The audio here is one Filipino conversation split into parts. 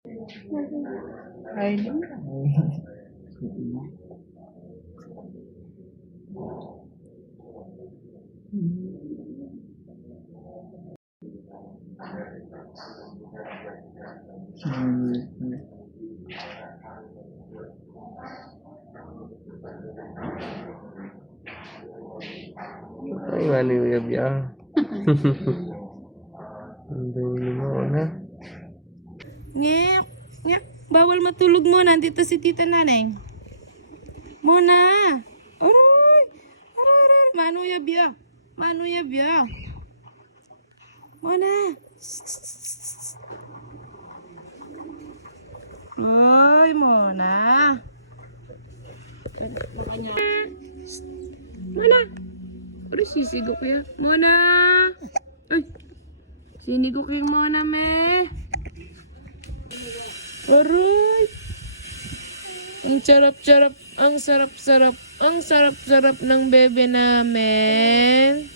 Ay, di. Ay, mali uyab ya. Ang dumi mo na. Ngek, ngek. Bawal matulog mo. Nandito si Tita Naneng. Mona. Aroy. Aroy. Manuyab ya. Manuyab ya. Mona. Ay, Mona. Makanya. Mona. Aray, sisigo ko ya. Mona. Ay. Sinigo ko yung Mona, me. Aray. Ang sarap-sarap. Ang sarap-sarap. Ang sarap-sarap ng bebe namin.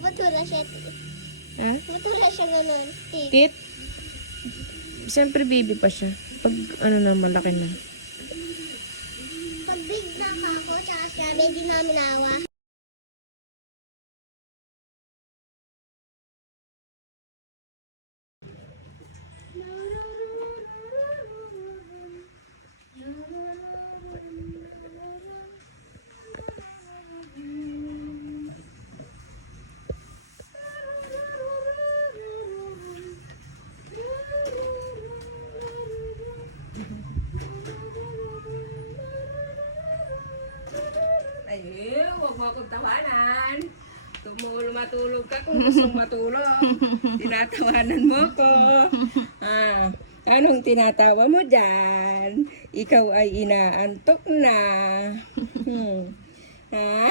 Matura siya, tit. Ha? Matura siya ganun, tit. Tit? Siyempre baby pa siya. Pag ano na, malaki na. Pag big na pa ako, tsaka siya, baby namin awa. Ay, huwag mo akong tawanan. Matulog ka kung gusto matulog. Tinatawanan mo ko. Ah, anong tinatawa mo dyan? Ikaw ay inaantok na. Ha?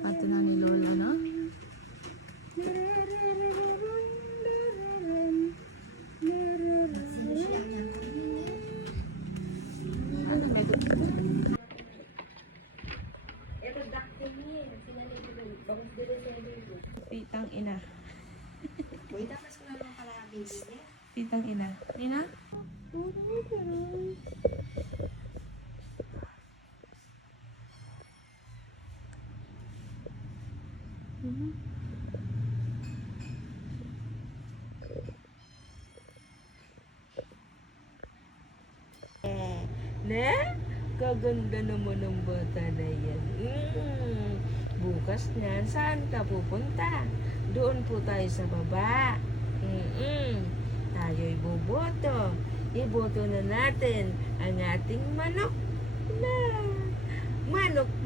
Ato na ni Lola, no? Pitang ina. Pitang ina. Ina? Ne? Kaganda naman ng bata na yan. Bukas niyan, saan ka pupunta? Doon po tayo sa baba. Tayo'y boboto. Iboto na natin ang ating manok na.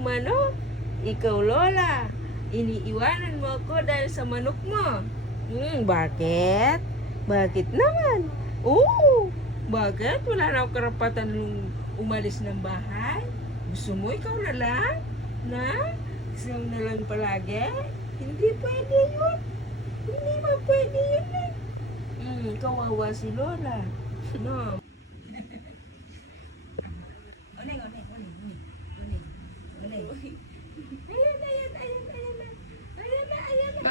Manok. Ikaw, Lola. Iniiwanan mo ako dahil sa manok mo. Bakit? Bakit naman? Bakit? Wala na akong karapatan nung umalis ng bahay? Gusto mo ikaw na lang? Na? Gusto mo na lang palagi? Hindi pwede yun. Hindi ba pwede yun eh? Kawawa si Lola. No.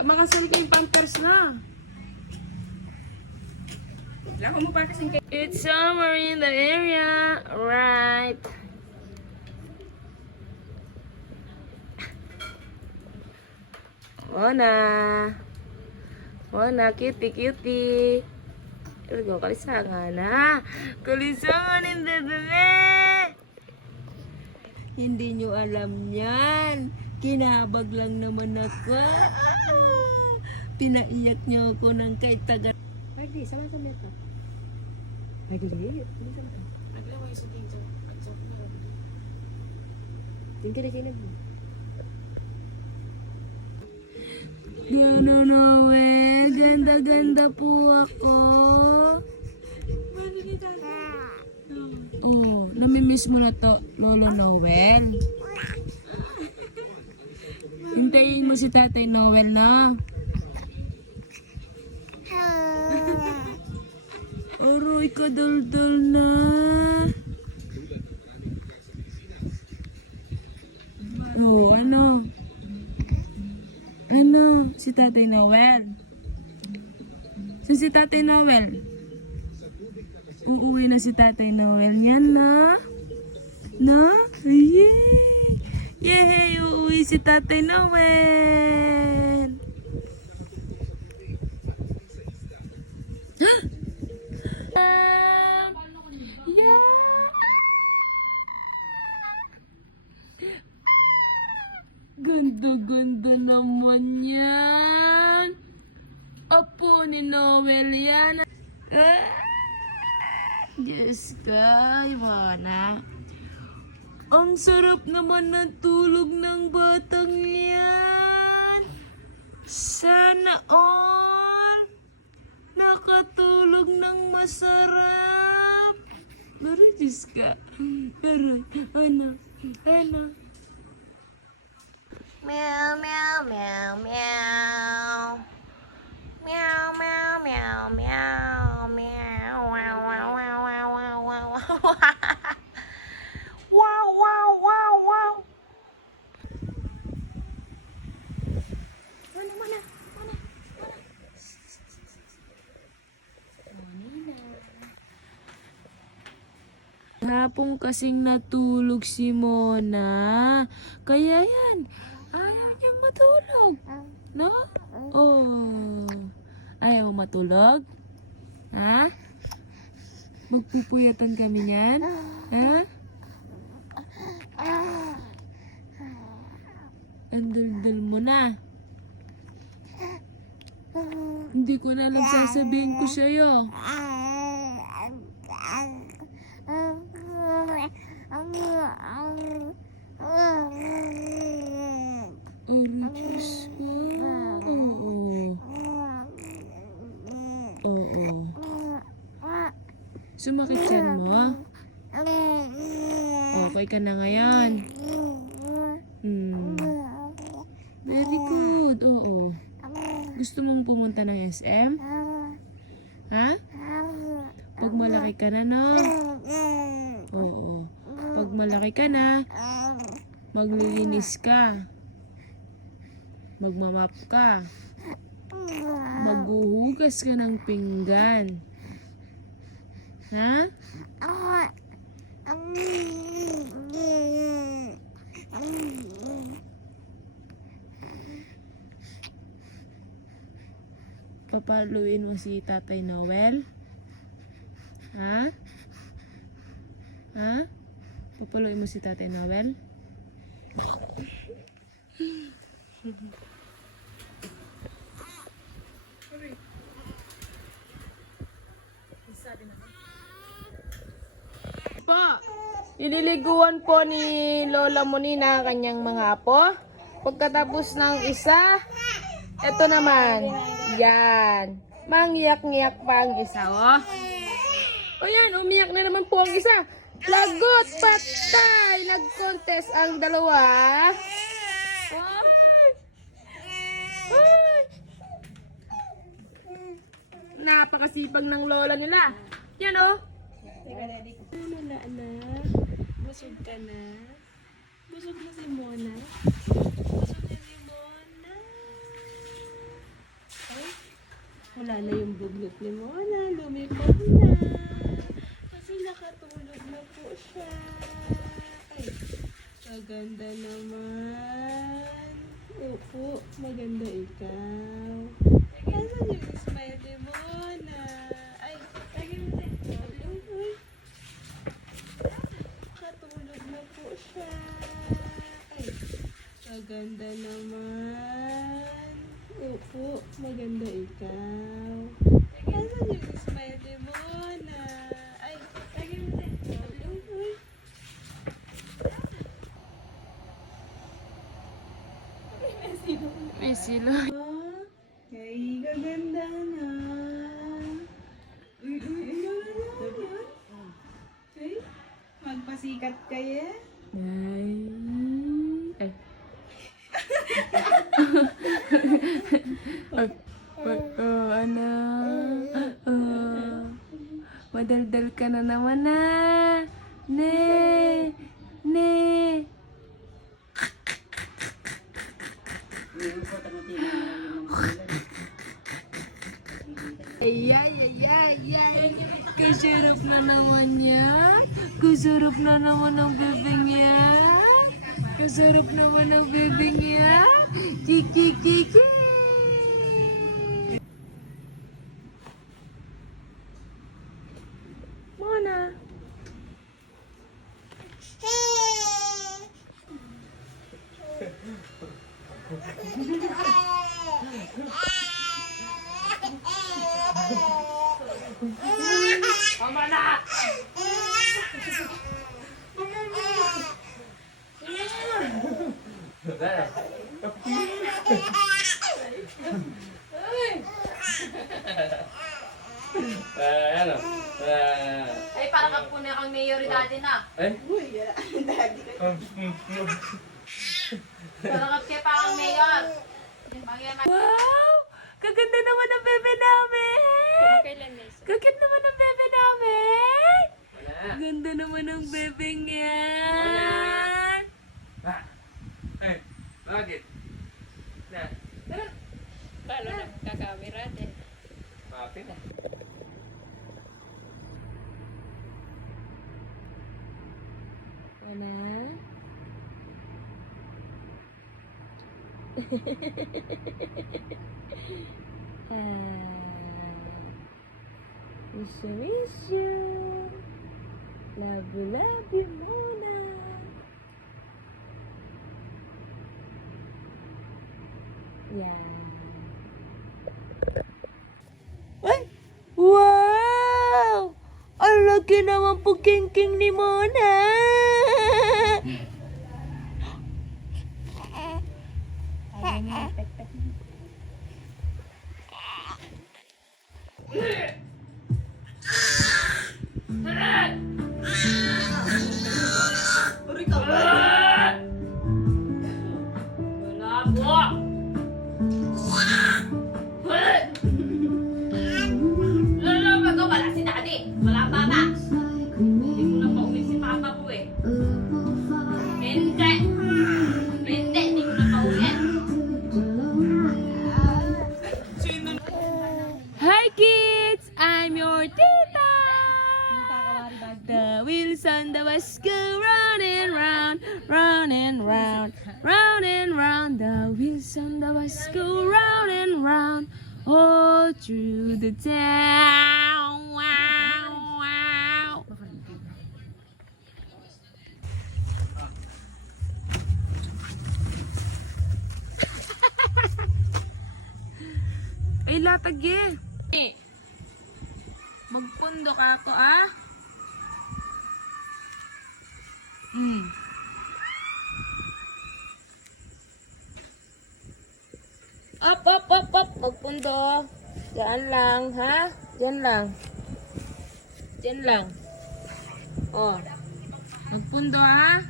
Makasali kayong pampers na. It's summer in the area, right? Mona, cutie. Terus kalisangan na. Kalisangan in the Hindi nyo alam yan. Kinabag lang naman ako. Pinaiyak nyo ako ng kay taga. Pwede, sama-sama ito. Pwede. Gano Noel, ganda-ganda po ako. Oh, namimiss mo na to, Lolo Noel. Hintayin mo si Tatay Noel na. Aroy, kadaldal na. Oh, ano? Si si Tatay Noel? Saan si Tatay Noel? Uuwi na si Tatay Noel niyan na? Na? Yay! Yay! Uuwi si Tatay Noel! Yeah! Ganda-ganda naman yan. Apo ni Noel yan. Diyos ko, Ivana. Ang sarap naman ng tulog ng batang yan. Sana all nakatulog ng masarap. Pero Diyos ka. Pero, ano? Meow, meow, meow, meow. Meow, meow, meow, meow, meow. Wow, wow, wow, wow, wow, wow, wow. Wow, wow, wow, wow. Mana? Hapon kasing natulog si Mona. Kaya yan, ayaw niyang matulog. No? Oh. Ayaw mo matulog? Ha? Magpupuyatan kami niyan? Ha? Ang daldal mo na. Hindi ko na alam sasabihin ko sa'yo. Diyos ko. Oo. Sumakit yan mo? Okay ka na ngayon? Very good. Oo. Gusto mong pumunta ng SM? Ha? Pag malaki ka na, no? Oo. Pag malaki ka na, maglilinis ka. Magmamap ka. Maghuhugas ka ng pinggan. Ha? Papaluin mo si Tatay Noel? Ha? Ha? Papaluin mo si Tatay Noel? Po, ililiguan po ni Lola Monina kanyang mga apo. Pagkatapos ng isa, eto naman, yan. Mangyak-ngiyak pa ang isa, oh. O yan, umiyak na naman po ang isa. Lagot, patay! Nag-contest ang dalawa. Ay! Ay! Napakasipag ng lola nila. Yan, oh. Wala, anak. Busog ka na. Busog na si Mona. Busog na si Mona. Ay, wala na yung buglot ni Mona. Lumipot na. Kasi nakatulog na po siya. Ay, maganda naman. Opo, maganda ikaw. Asan yung smile ni Mona? Ay, lagi mo din. Uy. Nakatulog na po siya. Ay, maganda naman. Opo, maganda ikaw. Asan yung smile ni Mona? Ay, lagi mo din. Uy. May silo. Ay, gaganda na. Uy, gaganda na. Ay, magpasikat kaya? Ay. Ano? Madaldal ka na naman na. Ne. Ay, ay, ay, ay, ay. Kasarap na naman niya. Kasarap na naman ang bebeng niya. Kasarap naman ang bebeng niya. Kiki, kiki. Mona. Ano? Ay, parang ako na kang mayoridade na. Parang kay parang mayor. Wow! Kaganda naman ang bebe namin! Kaganda naman ang bebe namin! Ganda naman ang bebe niyan! Bakit? Na? Paano na kakamera din? Mapin na. Ana? Miss you. Love you, Mona. Yan. Ay! Wow! Ang laki naman po king-king ni Mona! Wala si daddy. Wala papa. Hindi mo na pauwi si papa ko eh. Hindi. Hindi ko na pauwi. Hi kids! I'm your tita! The wheels on the bus go round and round, round and round, round and round. The wheels on the bus go round and round, all through the town. Wow, wow. Ay, latag eh. Magpundok ako, ah. Up, up, up, up. Magpundo. Diyan lang, ha? Diyan lang. Diyan lang. Oh. Magpundo, ha?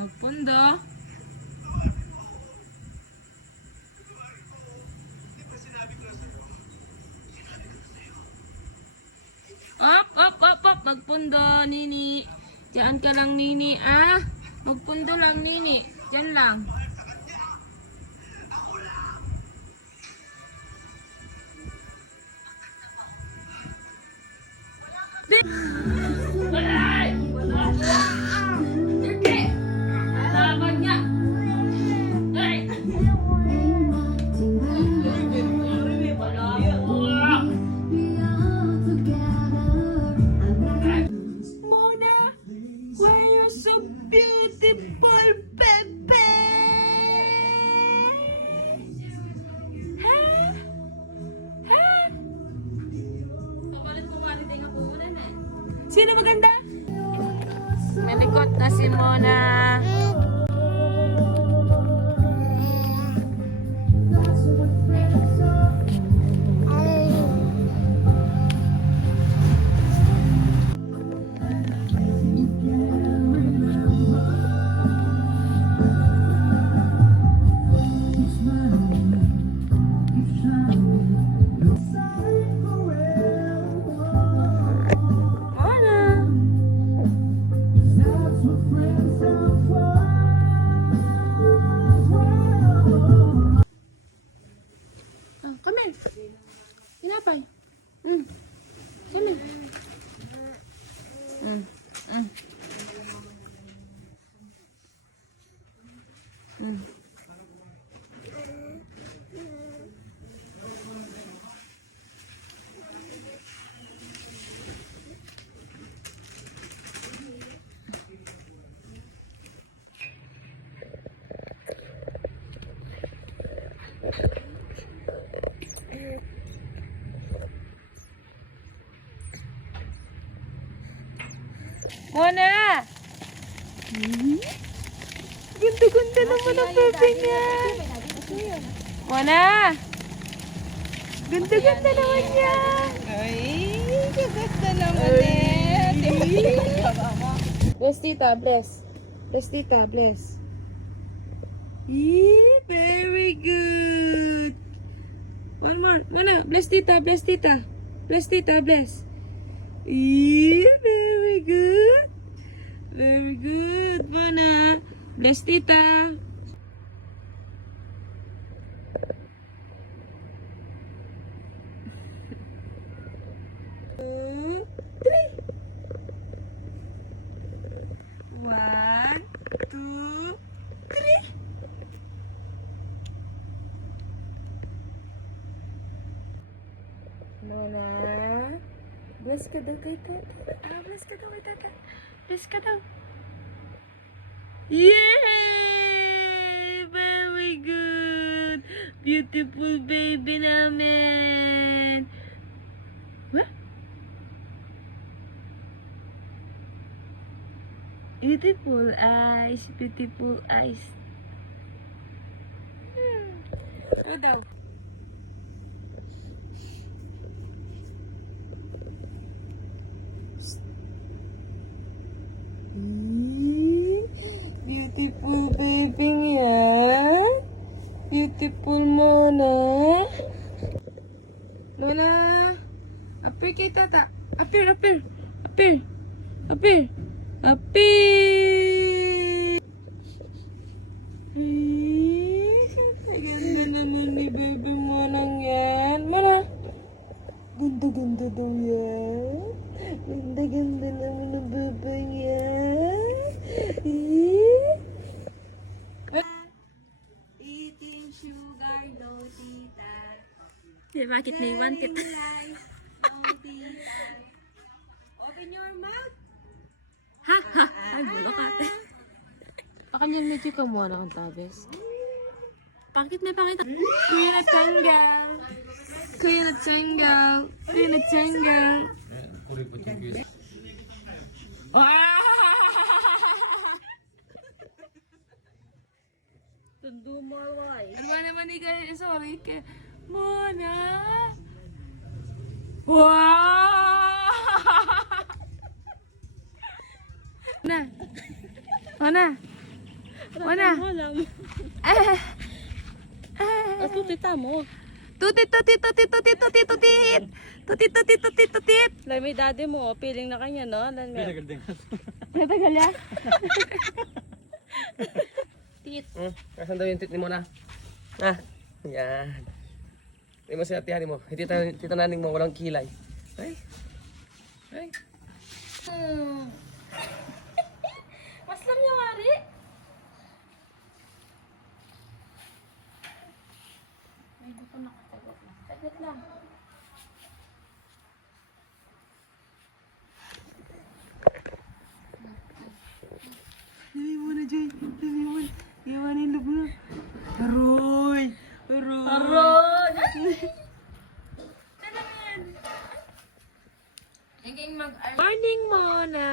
Magpundo. Up, up, up, up. Magpundo, Nini. Diyan ka lang, Nini, ah. Magpundo lang, Nini. Diyan lang. Laban niya. Mona, why you so beautiful, baby? Ha? Ha? Kapalit mo wali din ako muna na. Sino maganda? Malikot na si Mona. Mona. Mona! Ganda-ganda naman ang bebe niya. Mona! Ganda-ganda naman niya. Ay, ganda naman eh. Bless tita, bless. Bless tita, bless. Very good. One more. Mona, bless tita, bless tita. Bless tita, bless. Very good. Very good, Mona. Bless tita. Two, three. One, two, three. Mona. Bless ka daw kay tata. Bless ka daw kay tata. Bless ka daw. Yay! Very good! Beautiful baby namin! What? Beautiful eyes, beautiful eyes. Ito daw. Beautiful baby niya. Beautiful Mona. Mona. Apir kay tata. Apir, apir. Apir. Apir. Apir. Ang ganda naman ni baby Mona yan. Mona. Ganda-ganda daw yan. Ganda-ganda naman ng bebe niya. Eating sugar, no tita. Bakit may wanted? Life, no tita. Open your mouth. Ha? Ha? Ay, bulo ka. Pakanyan medyo ka muna ang tabes. Bakit may pakita? Kuya na tanggal. Kuya na tanggal. Kuya na tanggal. Tundo mo ay. Ano ba naman ni Kaya? Sorry ka. Mona. Wow! Mona. Mona. Mona. Alam. At tita mo. Tutit, tutit, tutit, tutit, tutit, tutit. Tutit, tutit, tutit, tutit. Lai may daddy mo, feeling na kanya, no? Natagal ya? Tit. Kasan daw yung tit ni Mona? Ah, yan. Hindi mo siya tiyanin mo. Tita naning mo, walang kilay. Ay. Ay. Mas lang yung ari. Ay, di ko nakatagot na. Saglit lang. Dami mo na, Joy. Dami mo. Iwanin loob mo. Aroy! Aroy! Aron! Naging Morning, Mona!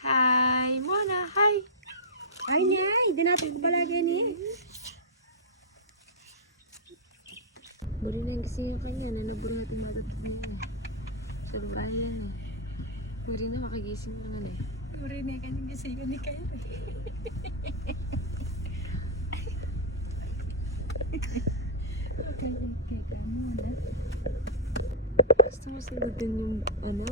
Hi! Mona, hi! Ay, niyay. Dinapit ko palagi ni. Buri na yung gising yung kanya. Nanaburo natin matatag niya. Sa babae yan eh. Buri na makagising mo nga eh. Uri na kanyang gisigan ni Kayo. Gusto mo sagutin yung ano?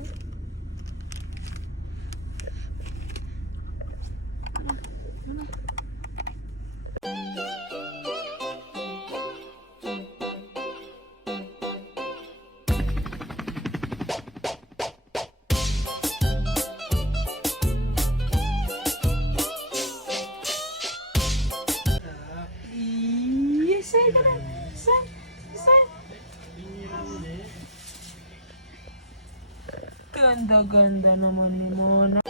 Yes, say ka na. Say. Ganda-ganda naman ni Mona.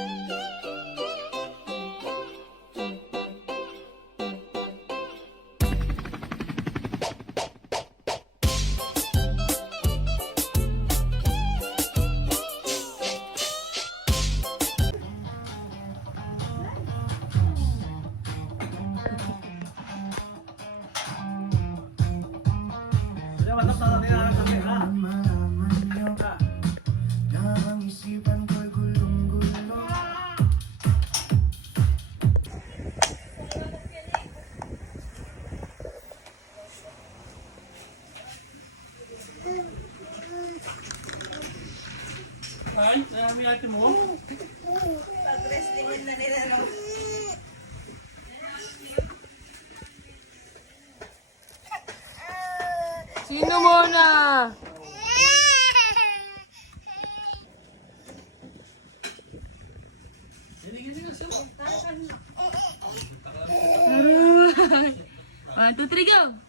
Sino muna? One, two, three, go!